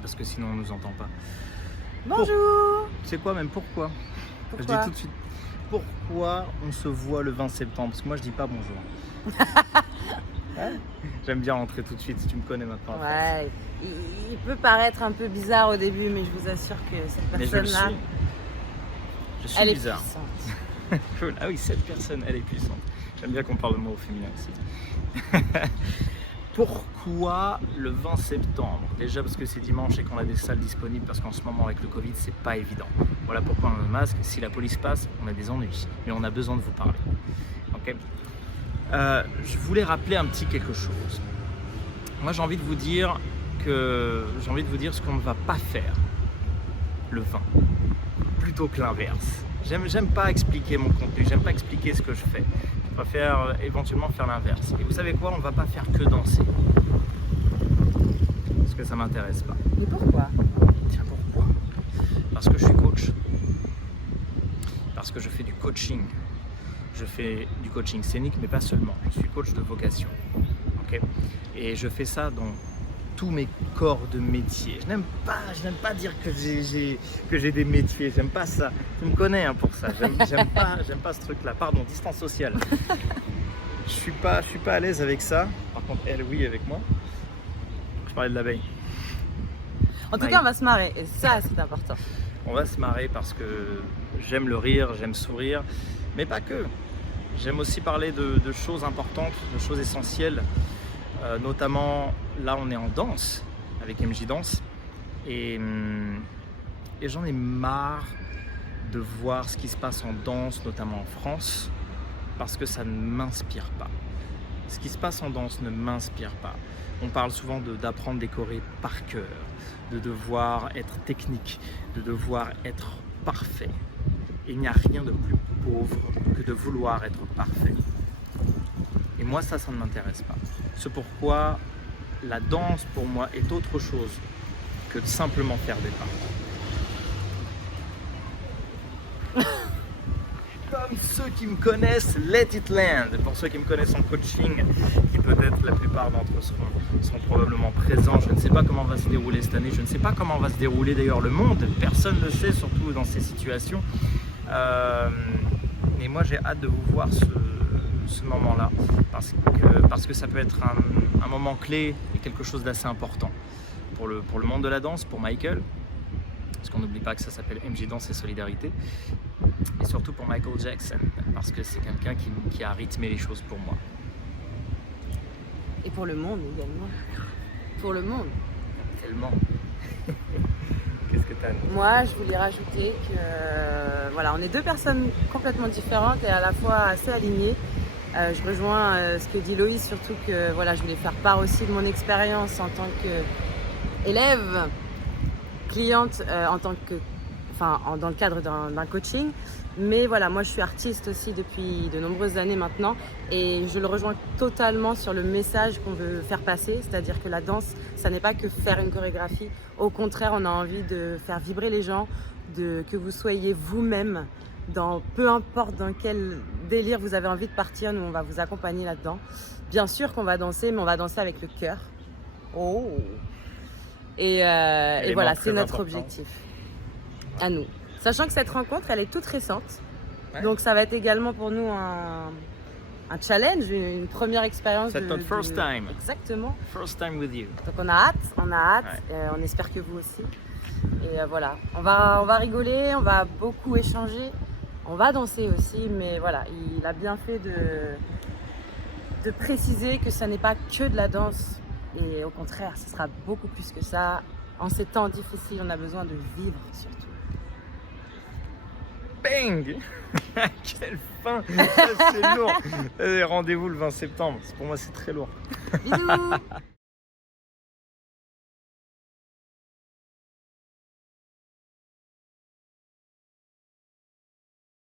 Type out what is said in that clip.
parce que sinon on nous entend pas. Bonjour. C'est quoi même pourquoi? Je dis Pourquoi? tout de suite. Pourquoi on se voit le 20 septembre? Parce que moi je dis pas bonjour. Ouais. J'aime bien rentrer tout de suite, si tu me connais maintenant. Ouais, il peut paraître un peu bizarre au début, mais je vous assure que cette Mais je le personne-là, suis. Je suis elle est bizarre. puissante. Cool. Ah oui, cette personne, elle est puissante. J'aime bien qu'on parle de moi au féminin aussi. Pourquoi le 20 septembre? Déjà parce que c'est dimanche et qu'on a des salles disponibles, parce qu'en ce moment avec le Covid c'est pas évident. Voilà pourquoi on a un masque. Si la police passe, on a des ennuis, mais on a besoin de vous parler. Ok. Je voulais rappeler un petit quelque chose. Moi j'ai envie de vous dire ce qu'on ne va pas faire le 20, plutôt que l'inverse. J'aime pas expliquer mon contenu, j'aime pas expliquer ce que je fais. Je préfère éventuellement faire l'inverse. Et vous savez quoi? On va pas faire que danser. Parce que ça m'intéresse pas. Mais pourquoi? Tiens, pourquoi? Parce que je suis coach. Parce que je fais du coaching. Je fais du coaching scénique, mais pas seulement. Je suis coach de vocation. Ok? Et je fais ça dans tous mes corps de métier. Je n'aime pas dire que j'ai des métiers. J'aime pas ça. Tu me connais hein, pour ça. J'aime pas ce truc-là. Pardon, distance sociale. Je suis pas à l'aise avec ça. Par contre, elle, oui, avec moi. Je parlais de l'abeille. En tout cas, on va se marrer, et ça, c'est important. On va se marrer parce que j'aime le rire, j'aime sourire, mais pas que. J'aime aussi parler de choses importantes, de choses essentielles. Notamment, là, on est en danse avec MJ Danse. Et j'en ai marre de voir ce qui se passe en danse, notamment en France, parce que ça ne m'inspire pas. Ce qui se passe en danse ne m'inspire pas. On parle souvent d'apprendre des chorés par cœur, de devoir être technique, de devoir être parfait. Et il n'y a rien de plus pauvre que de vouloir être parfait. Et moi, ça ne m'intéresse pas. C'est pourquoi la danse, pour moi, est autre chose que de simplement faire des pas. Comme ceux qui me connaissent, let it land. Pour ceux qui me connaissent en coaching, qui peut-être la plupart d'entre eux seront probablement présents. Je ne sais pas comment va se dérouler cette année. Je ne sais pas comment va se dérouler d'ailleurs le monde. Personne ne le sait, surtout dans ces situations. Mais moi, j'ai hâte de vous voir ce moment-là. Parce que ça peut être un moment clé et quelque chose d'assez important pour le monde de la danse, pour Michael. Parce qu'on n'oublie pas que ça s'appelle MJ Danse et Solidarité. Et surtout pour Michael Jackson, parce que c'est quelqu'un qui a rythmé les choses pour moi. Et pour le monde également. Pour le monde. Tellement. Qu'est-ce que t'as? Moi, je voulais rajouter que voilà, on est deux personnes complètement différentes et à la fois assez alignées. Je rejoins ce que dit Loïs, surtout que voilà, je voulais faire part aussi de mon expérience en tant qu'élève, cliente, dans le cadre d'un coaching. Mais voilà, moi je suis artiste aussi depuis de nombreuses années maintenant et je le rejoins totalement sur le message qu'on veut faire passer, c'est-à-dire que la danse, ça n'est pas que faire une chorégraphie. Au contraire, on a envie de faire vibrer les gens, que vous soyez vous-même, peu importe dans quel délire vous avez envie de partir, nous on va vous accompagner là-dedans. Bien sûr qu'on va danser, mais on va danser avec le cœur. Oh. Et voilà, c'est notre objectif à nous. Sachant que cette rencontre, elle est toute récente. Ouais. Donc ça va être également pour nous un challenge, une première expérience. C'est notre first time. Exactement. First time with you. Donc on a hâte. Ouais. On espère que vous aussi. Et voilà, on va rigoler, on va beaucoup échanger, on va danser aussi, mais voilà, il a bien fait de préciser que ça n'est pas que de la danse. Et au contraire, ce sera beaucoup plus que ça. En ces temps difficiles, on a besoin de vivre surtout. Bang. Quelle fin. C'est lourd. Rendez-vous le 20 septembre. Pour moi, c'est très lourd. Bisous.